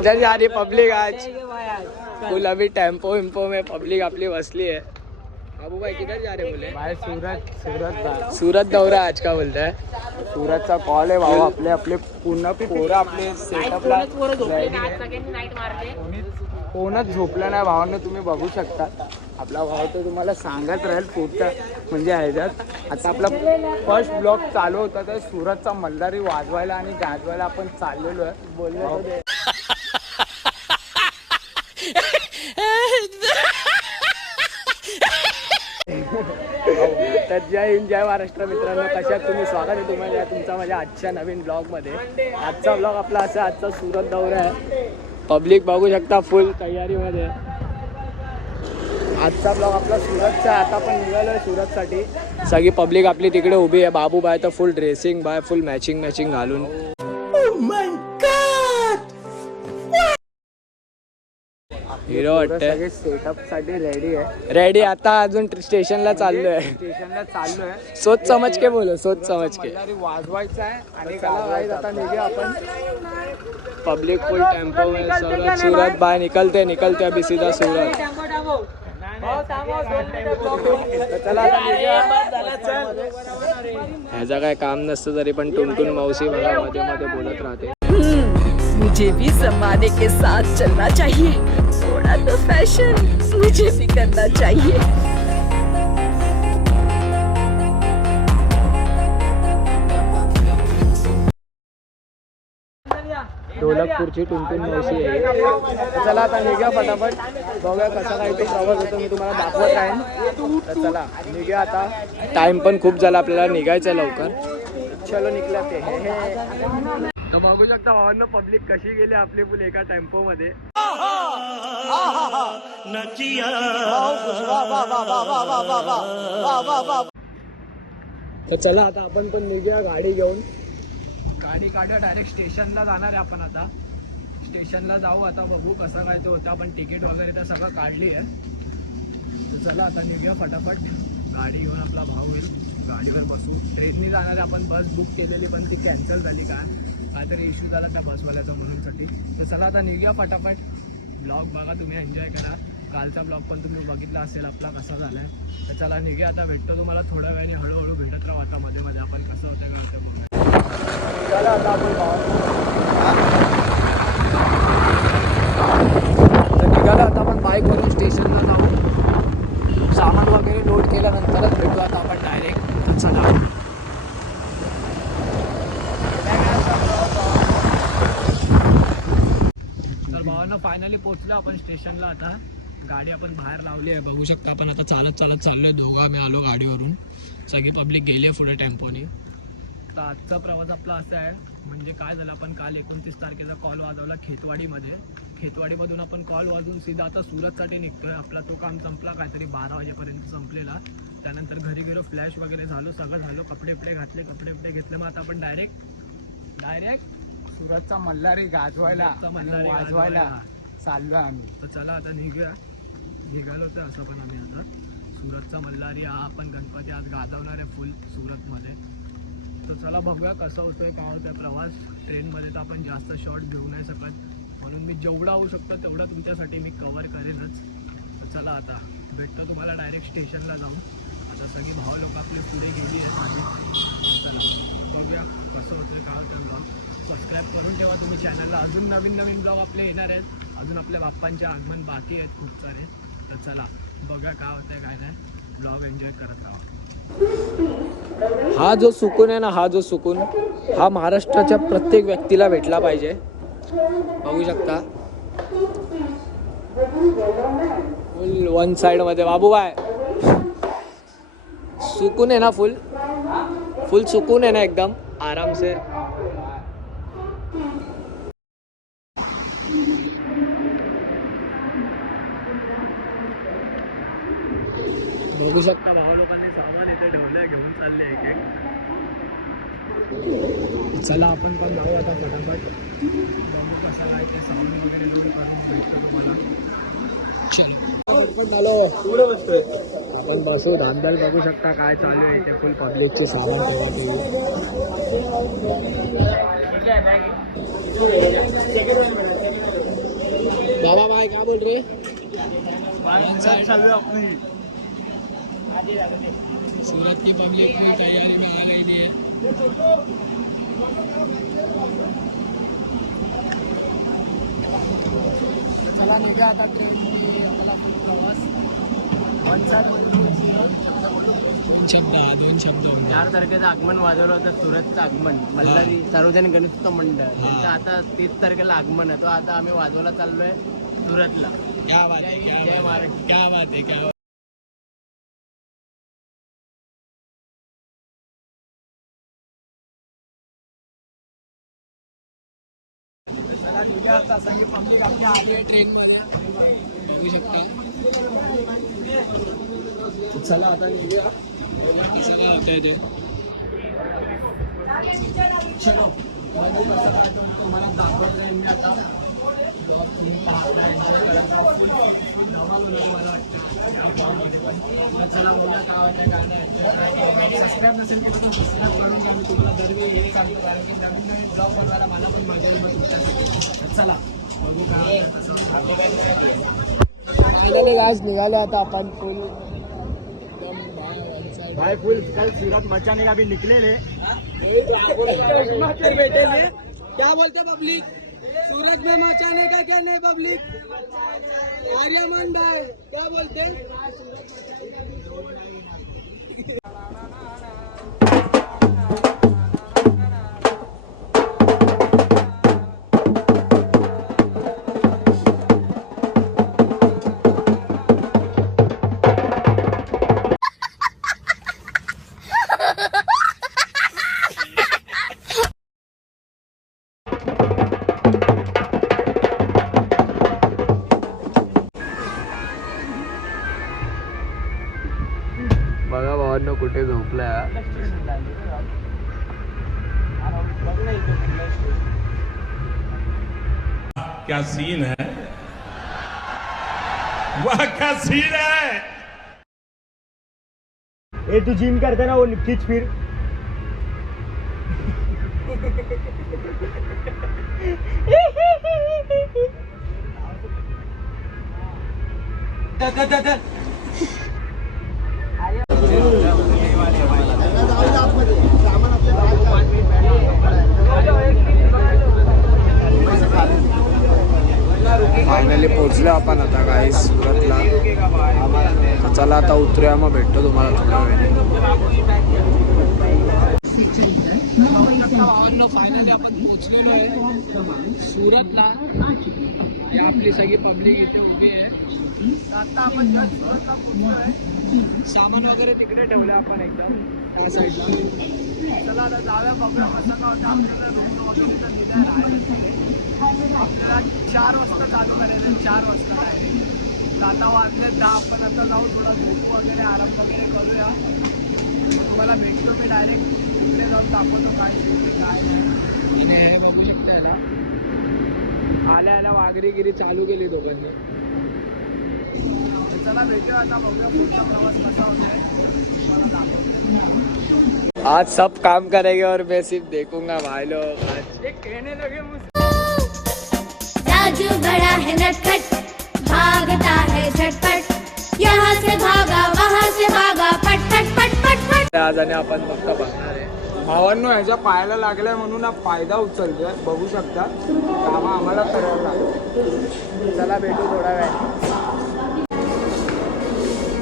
इधर जा रही पब्लिक आज फुल। अभी टेम्पो विम्पो में पब्लिक अपनी बसली है। बाबू भाई किधर जा रहे बोले? भाई सूरत दौरा आज का बोलता है। सूरतचा कॉल आहे भाऊ. आपले पूर्ण पोरं आपले सेटअपला कोणच झोपलं नाही भावांना. तुम्ही बघू शकता आपला भाव तर तुम्हाला सांगत राहील पुढच्या म्हणजे ह्याच्यात. आता आपला फर्स्ट ब्लॉग चालू होता तर सुरतचा मल्हारी वाजवायला आणि गाजवायला आपण चाललेलो आहे. बोललो तर जय हिंद जय महाराष्ट्र मित्रांनो, कशात तुम्ही? स्वागत आहे तुम्हाला तुमचा माझ्या आजच्या नवीन ब्लॉगमध्ये. आजचा ब्लॉग आपला असा, आजचा सुरत दौरा आहे. पब्लिक बघू शकता फुल तयारीमध्ये. आजचा ब्लॉग आपला सुरतचा. आता आपण निघालो आहे सुरतसाठी. सगळी पब्लिक आपली तिकडे उभी आहे. बाबू बाय तर फुल ड्रेसिंग बाय, फुल मॅचिंग घालून. हिरो वाटतं सेटअप साठी रेडी. आता अजून स्टेशनला चाललोय. सोच समझ के बोलो, सोच समझ के वाजवायचं आहे. आणि आता निघूया आपण. पब्लिक फुल टेम्पो में सूरत बाय निकलते अभी सीधा सूरत. ह्याचा काय काम नसतं तरी पण टुनटुन मावशी बघा मध्ये मध्ये बोलत राहते. मुझे भी जमाने के साथ चलना चाहिए, थोड़ा तो फैशन मुझे भी करना चाहिए. ढोलकपूरची टुनटुन मावशी आहे. चला आता निघूया फटाफट. बघूया कसा काय तो प्रवास होतो, मी तुम्हाला दाखवत आहे. तर चला निघूया आता. टाइम पण खूप झाला, आपल्याला निघायचं लवकर. चलो निघल्या ते तर बघू शकता भावांना पब्लिक कशी गेली आपली फुल एका टेम्पो मध्ये. तर चला आता आपण पण निघूया गाडी घेऊन. गाडी काढूया, डायरेक्ट स्टेशनला जाणार आहे आपण. आता स्टेशनला जाऊ. आता बघू कसं काय तो होता. आपण तिकीट वगैरे तर सगळं काढली आहे. तर चला आता निघूया फटाफट. गाडी घेऊन आपला भाऊ होईल, गाडीवर बसू. ट्रेननी जाणार आहे आपण. बस बुक केलेली पण ती कॅन्सल झाली. काहीतरी इश्यू झाला त्या बसवाल्याचा म्हणूनसाठी. तर चला आता निघूया फटाफट. ब्लॉग बघा, तुम्ही एन्जॉय करा. कालचा ब्लॉग पण तुम्ही बघितला असेल आपला कसा झाला आहे. तर चला निघूया आता. भेटतो तुम्हाला थोड्या वेळाने. हळूहळू भेटत राहू आता मध्ये मध्ये. आपण कसं होतं का होतं बघा. चला आता आपण निघाला आता आपण बाईकवरून स्टेशनला जाऊ. सामान वगैरे लोड केल्यानंतरच भेटू आता आपण डायरेक्ट. तर चला. तर भावांना फायनली पोहोचलो आपण स्टेशनला. आता गाडी आपण बाहेर लावली आहे. बघू शकता आपण. आता चालत चाललोय. दोघं आम्ही आलो गाडीवरून. सगळी पब्लिक गेली आहे पुढे टेम्पोनी. तर आजचा प्रवास आपला असा आहे. म्हणजे काय झालं, आपण काल 29 तारखेचा कॉल वाजवला खेतवाडीमध्ये. खेतवाडीमधून आपण कॉल वाजवून सीधा आता सुरतसाठी निघतोय. आपला तो काम संपला काहीतरी 12 वाजेपर्यंत संपलेला. त्यानंतर घरी गेलो, फ्लॅश वगैरे झालो, सगळं झालं. कपडे घातले. घेतले. मग आता आपण डायरेक्ट सुरतचा मल्हारी गाजवायला वाजवायला चाललो आम्ही. तर चला आता निघालो. तर असं पण आम्ही आता सुरतचा मल्हारी हा आपण गणपती आज गाजवणार आहे फुल सुरतमध्ये. तर चला बघूया कसं होतंय काय होतंय प्रवास. ट्रेनमध्ये तर आपण जास्त शॉर्ट घेऊ नाही शकत, म्हणून मी जेवढा होऊ शकतो तेवढा तुमच्यासाठी मी कव्हर करेनच. तर चला आता भेटतो तुम्हाला डायरेक्ट स्टेशनला जाऊन. आता सगळी भाव लोक आपली पुढे गेली आहेत माझी. चला बघूया कसं होतंय काय होतं ब्लॉग. सबस्क्राईब करून ठेवा तुम्ही चॅनलला. अजून नवीन ब्लॉग आपले येणार आहेत. अजून आपल्या बाप्पांचे आगमन बाकी आहेत खूप सारे. तर चला बघूया काय होतंय काय नाही. ब्लॉग एन्जॉय करत राहा. हा जो सुकून आहे ना, हा महाराष्ट्राच्या प्रत्येक व्यक्तीला भेटला पाहिजे. बघू शकता फुल वन साइड मध्ये बाबूबाय सुकून आहे ना. फुल सुकून आहे ना, एकदम आराम से. बघू शकता भावा लोकांनी सामान इथे ठेवलंय, घेऊन चालले एक एक. चला आपण पण जाऊ आता फटाफट. बघू कसा काय ते सामान वगैरे लोड करून भेटतो तुम्हाला. चलो आपण बसू. धांदल बघू शकता काय चालू आहे इथे. फुल पब्लिकची सामान ठेवा. बाबा भाई क्या बोल रहे? चालू है अपनी सूरत की पब्लिक भी तैयारी में आ गई है। चला निघा आता ट्रेन आम्हाला प्रवास दोन शब्द 4 तारखेचं आगमन वाजवलं होतं सुरतचं आगमन मल्हारी सार्वजनिक गणेश मंडळ त्यांचं आता 30 तारखेला आगमन आहे तो आता आम्ही वाजवायला चाललोय सुरतला. क्या बात है, जय महाराष्ट्र. क्या बात है, क्या बात. चला निघा आता सगळी पब्लिक आपली आली आहे ट्रेन मध्ये बघू शकता. चला आता निघूया. कसं काय होतंय ते. चलो तुम्हाला दाखवतोय मी आता चला बोला काय वाटतं काय नाही. सबस्क्राईब नसेल केलं तर सबस्क्राईब करून घ्या. मी तुम्हाला दरवेळी हे सांगतो कारण की नवीन नवीन ब्लॉग बनवायला मला पण मजा येईल तुमच्यासाठी. चला बघू काय फायनली गाइस निघालो आता आपण फुल भाई फुल कल सूरत मचाने का भी निकले ले. क्या बोलते पब्लिक? सूरत में मचाने का क्या नहीं पब्लिक? आर्यमान भाई क्या बोलते? बघा भावांनो कुठे झोपलाय. क्या सीन है, वाह क्या सीन है. ए तू जिम करते ना वो खींच फिर. फायनली पोहोचलो आपण आता गाईस सुरतला. तर चला आता उतरूया मग भेटतो तुम्हाला थोड्या वेळाने. फायनली आपण पोहोचलेलो आहे सुरतला. आपली सगळी पब्लिक इथे उभी आहे. आता आपण जस्ट सुरतला पोहोचलोय. सामान वगैरे तिकडे ठेवलं आपण एकदम त्या साईडला. चला आता जाऊया बघूया कसं का होतं. आपल्याला रूम वगैरे तर निघायला आहे. आपल्याला 4 वाजता चालू करायचं. 4 वाजता डायरेक्ट. आता वाजले 10. आपण आता जाऊ थोडा झोपू वगैरे आराम वगैरे करूया. तुम्हाला भेटतो मी डायरेक्ट तिकडे जाऊन दाखवतो काय काय नाही. आणि हे बघू शकता याला आल्या आल्या वागरीगिरी चालू केली दोघांनी. तर चला भेटूया आता बघूया पुढचा प्रवास कसा होतोय मला दाखवतो. आज सब काम करेंगे और मैं सिर्फ देखूंगा भाई लोग. आज एक कहने लगे मुझसे राजू बड़ा है नटखट भागता है झटपट यहाँ से भागा वहाँ से भागा पट पट पट पट पट. आज आणि आपण फक्त बघणार आहे. भावांनो ह्याच्या पायाला लागलाय म्हणून हा फायदा उचलतोय. बघू शकता काम आम्हाला करायला लागेल. चला भेटू थोडा वेळ.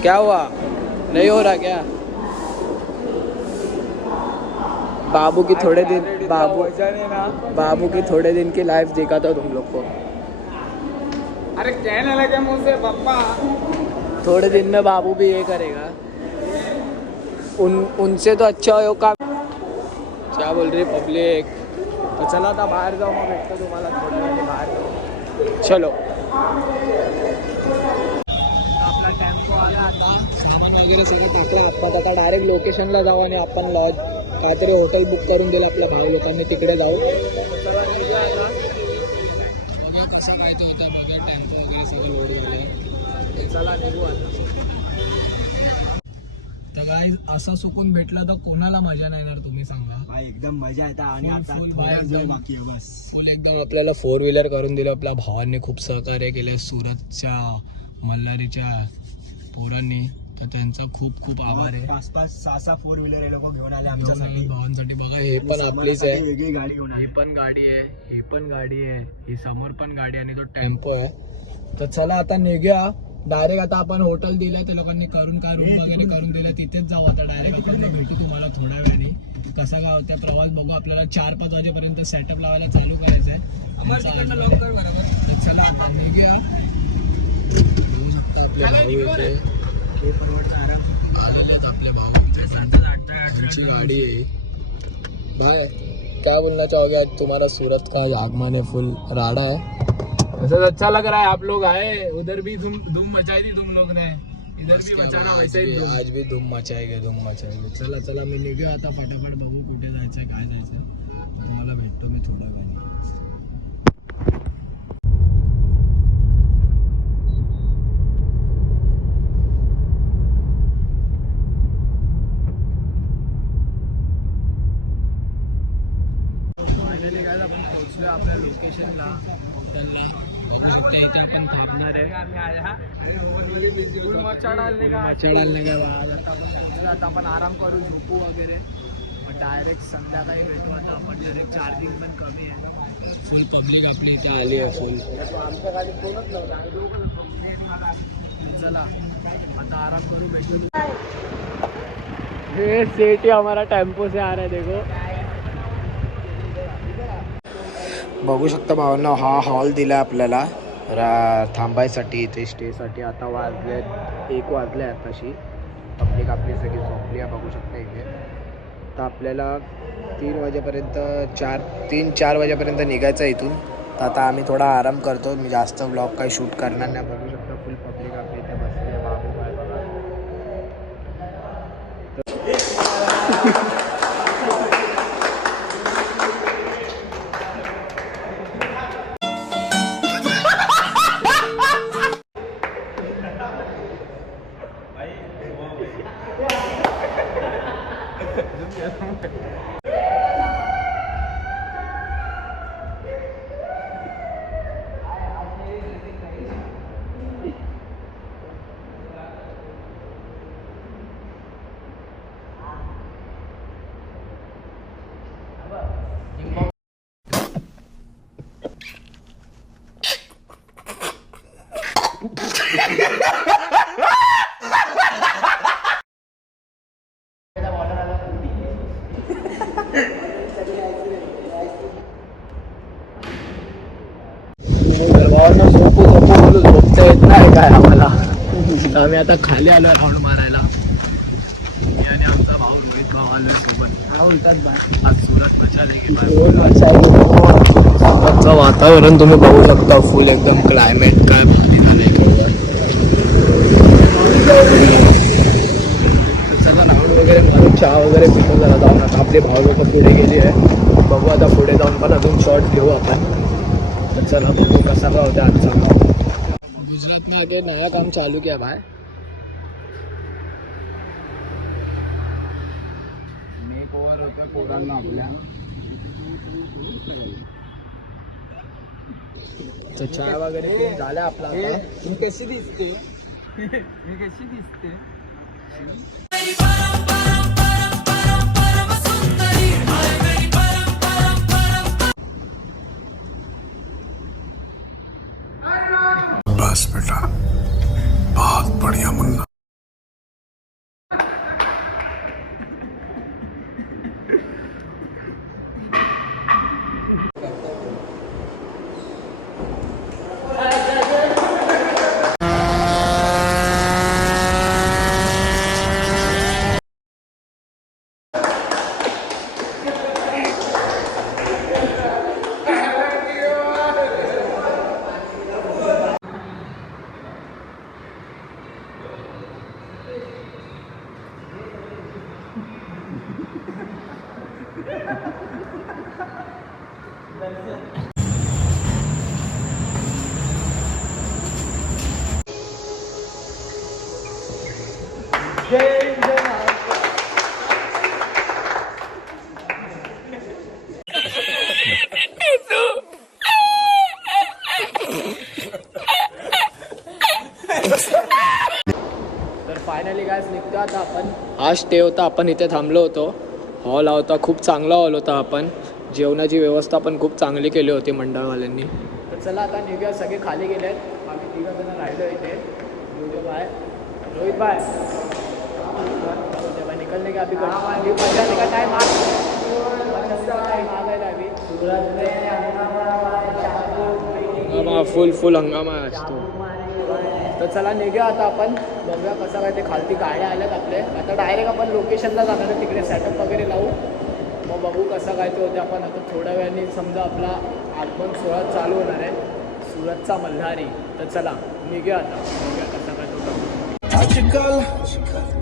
क्या हुआ, नहीं हो रहा क्या? बाबू की थोड़े दिन बाबू की थोड़े दिन की लाइफ देखा था तुम लोग को. अरे कहने लगे मुझसे पापा थोड़े दिन में बाबू भी ये करेगा. उनसे तो अच्छा हो काम. क्या बोल रही पब्लिक. तो चला आता बाहेर जाऊ मग भेटतो तुम्हाला थोड्या वेळाने. बाहेर जाऊ. चलो. आपला टेम्पो आला आता. सामान वगैरे सगळं टाकलं आपण. आता डायरेक्ट लोकेशनला जाऊ आणि आपण लॉज काहीतरी हॉटेल बुक करून दिलं आपल्या भाऊ लोकांनी. तिकडे जाऊ. चला निघूया आता. बघा कसं काय ते होतं. बघा टेम्पो वगैरे सगळं लोड झाले. चला निघू आता. तर गाईज असं सुकून भेटलं तर कोणाला मजा नाही येणार तुम्ही सांगा. भाई एकदम मजा येते आणि Full, आता full थोडा बाहेर वेळ जाऊन. बाकी आहे बस. फुल एकदम आपल्याला 4-व्हीलर करून दिलं. आपल्या भावांनी खूप सहकार्य केले, सुरतच्या मल्हारीच्या पोरांनी, तर त्यांचा खूप खूप आभार आहे. 5-5, 6-6 4-व्हीलर हे लोक घेऊन आले घेऊन आमच्यासाठी. आले भावांसाठी. बघा हे आणि पण आपलीच समाजासाठी आहे, वेगळी गाडी घेऊन ही आली. पण गाडी आहे, ही पण गाडी आहे, ही समोर पण गाडी आणि तो टेम्पो आहे. तर चला आता निघूया डायरेक्ट. आता आपण हॉटेल दिलं ते लोकांनी करून, काय रूम वगैरे करून दिलं, तिथेच जाऊ आता डायरेक्ट. आपण भेटू तुम्हाला थोड्या वेळाने. कसा काय होता प्रवास बघू. आपल्याला 4-5 वाजेपर्यंत सेटअप लावायला चालू करायचं आहे. तर चला आता निघूया. बघू शकता आपले भाऊ येते, आलेत आपले भाऊ. आमची गाडी आहे. भाई क्या बोलना चाहोगे आज तुम्हारा सूरत का आगमन है, फुल राडा है. वैसे अच्छा लग रहा है. आप लोग आए, उधर भी धूम मचाई थी तुम लोग ने, इधर भी मचाना वैसे ही. आज भी धूम मचाएंगे. चला चला मी निघूया आता फटाफट. बघू कुठे जायचंय, काय जायचंय. तुम्हाला भेटतो मी थोड्या वेळाने. फायनली काय आपण पोहोचलो आपल्या लोकेशनला. त्यांना इथे आपण थांबणार आहे. मचा डालने का बाद आता आपण पोहोचलो. आता आपण आराम करू, झोपू वगैरे. डायरेक्ट संध्याकाळी भेटू. आता आपण डायरेक्ट चार्जिंग पण कमी आहे. फुल पब्लिक आपली इथे आली आहे. फुल आमच्या गाडीत कोणच नव्हतं. चला आता आराम करू, भेटू. ये सेठ ही हमारा टेम्पो से आ रहा है, देखो. बघू शकता भावांना, हा हॉल दिला आपल्याला थांबायसाठी, इथे स्टेसाठी. आता वाजले 1 वाजले आताशी. पब्लिक आपली सगळी झोपली आहे, बघू शकता इथे. तर आपल्याला 3 वाजेपर्यंत 3-4 वाजेपर्यंत निघायचं आहे इथून. तर आता आम्ही थोडा आराम करतो. मी जास्त ब्लॉग काही शूट करणार नाही. बघू शकता फुल पब्लिक आपली इथे बसली आहे. बाबू आहे बघा. भावांना झोपू बोलू, झोपता येत नाही काय आम्हाला. तर आम्ही आता खाली आलो राऊंड मारायला. मी आणि आमचा भाऊ रोहित भाऊ आलो सोबत. आज सुरत मचा लेगी. सुरतचं वातावरण तुम्ही बघू शकता. फुल एकदम क्लायमेट काय भारी झालं इकडं. चला राऊंड वगैरे मारून चहा वगैरे पिऊन जरा जाऊन. आता आपले भाऊ लोक पुढे गेली आहे. बघू आता पुढे जाऊन पण अजून शॉर्ट घेऊ आपण. तर चला बघू कसा काय होता आजचा काम. गुजरात में आगे नया काम चालू किया भाई. मेक ओव्हर होतोय पोरांना आपल्या. तर चहा वगैरे पिऊन झालं आपला. कशी दिसते, कशी दिसते. बस बेटा, बहुत बढ़िया मुन्ना. जय जय फायनली गायस निघतो आता आपण. हा स्टे होता, आपण इथे थांबलो होतो. हॉल होता, खूप चांगला हॉल होता. आपण जेवणाची व्यवस्था पण खूप चांगली केली होती मंडळवाल्यांनी. तर चला आता निघूया. सगळे खाली गेले आहेत, आम्ही 3 जण राहिलो इथे. बाय रोहित बाय निकलने का अभी बचाने का टाइम आ गया अभी. फुल हंगामा असतो. तर चला निघूया आता आपण. बघूया कसं काय ते खालती गाड्या आल्यात आपले. आता डायरेक्ट आपण लोकेशनला जाणार आहे, तिकडे सेटअप वगैरे लावू. मग बघू कसं काय ते होते. आपण आता थोड्या वेळाने समजा आपला आगमन सोहळा चालू होणार आहे, सुरतचा मल्हारी. तर चला निघूया आता, बघूया कसं काय तो.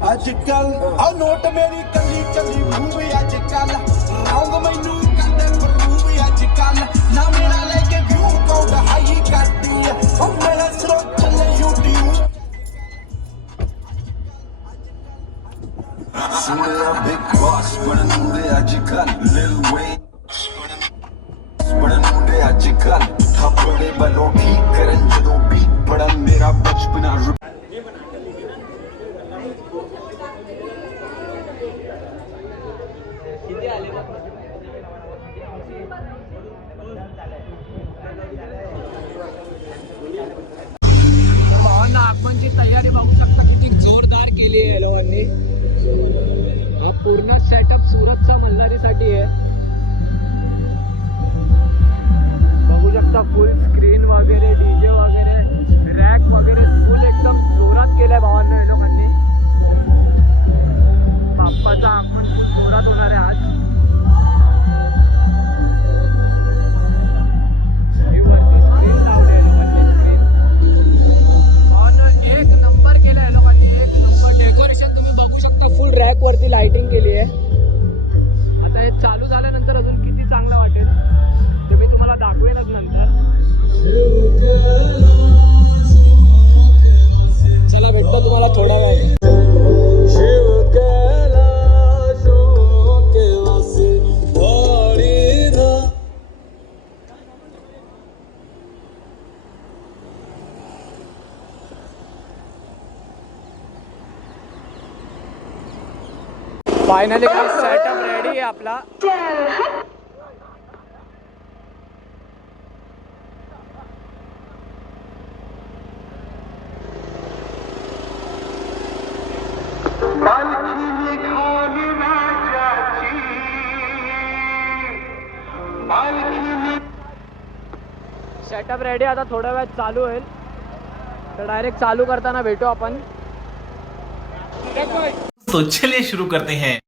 अजकल आ नोट मेरी कली कली मूवी अजकल रंग मैनू करदे प्रूव अजकल ना मेरा लेके व्यू काउंट हाई करती है हम मेरा स्रो चले यूट्यूब सिंगल बिग बॉस बन मुंडे अजकल लिल वेन बन मुंडे अजकल थपड़े बनो ठीक करन जदों बीट पड़न मेरा बचपना भावांना आगमनची तयारी बघू शकता किती जोरदार केली आहे लोकांनी. हा पूर्ण सेटअप सुरतचा मल्हारीसाठी आहे. बघू शकता फुल स्क्रीन वगैरे, डीजे वगैरे, रॅक वगैरे फुल एकदम जोरात केलंय भावांना या लोकांनी. बाप्पाचं आगमन फुल जोरात होणार आहे आज. वरती स्क्रीन लावली लोकांनी. एक नंबर केलं आहे लोकांनी, एक नंबर. डेकोरेशन तुम्ही बघू शकता, फुल रॅक वरती लाइटिंग केली आहे. आता हे चालू झाल्यानंतर अजून किती चांगलं वाटेल ते मी तुम्हाला दाखवेनच नंतर. चला भेटतो तुम्हाला थोड्या वेळ. फायनली सेटअप रेडी आहे आपला. Setup ready. आता थोड्या वेळात चालू होईल, तर डायरेक्ट चालू करताना भेटू आपण. तो चलिए शुरू करते हैं.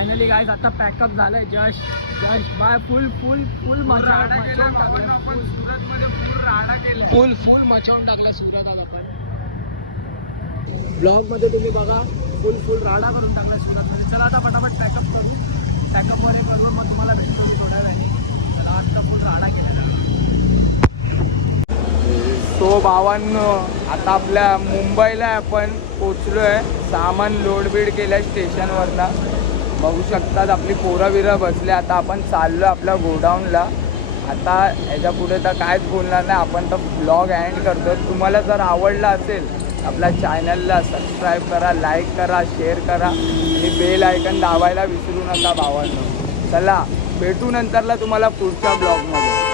फायनली गाईज आता पॅकअप झालंय. जस्ट बाय फुल मचवून टाकलं. फुल मचवून टाकला सुरतात आपण. ब्लॉग मध्ये तुम्ही बघा फुल राडा करून टाकला सुरतमध्ये. चला आता पटापट पॅकअप करू. पॅकअप वगैरे करू मग तुम्हाला भेटतो मी थोड्या वेळाने. चला आता फुल राडा केला. सो भावांनो आता आपल्या मुंबईला आपण पोचलोय. सामान लोडबीड केलं स्टेशनवरनं. बघू शकतात आपली पोरं बिरं बसले. आता आपण चाललो आपल्या गोडाऊनला. आता ह्याच्या पुढे तर काहीच बोलणार नाही. आपण तर ब्लॉग एंड करतो. तुम्हाला जर आवडला असेल आपल्या चॅनलला सबस्क्राईब करा, लाईक करा, शेअर करा आणि बेल आयकन दाबायला विसरू नका भावांनो. चला भेटू नंतरला तुम्हाला पुढच्या ब्लॉगमध्ये.